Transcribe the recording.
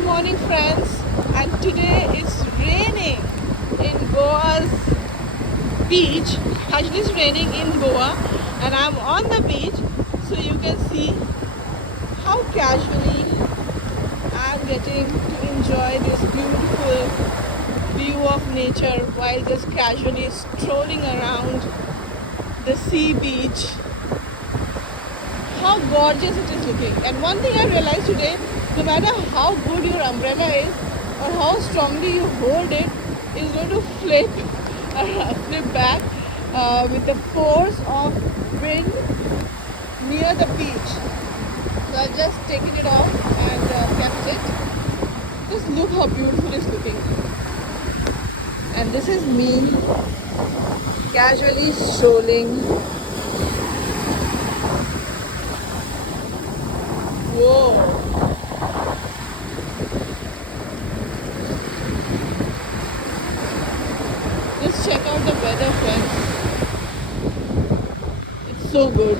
Good morning, friends. And today it's raining in Goa's beach. Actually, it's raining in Goa, and I'm on the beach, so you can see how casually I'm getting to enjoy this beautiful view of nature while just casually strolling around the sea beach. How gorgeous it is looking. And one thing I realized today, no matter how good your umbrella is or how strongly you hold it, it's going to flip back with the force of wind near the beach. So I've just taken it off and kept it. Just look how beautiful it's looking. And this is me casually strolling. Whoa. Just check out the weather, friends. It's so good.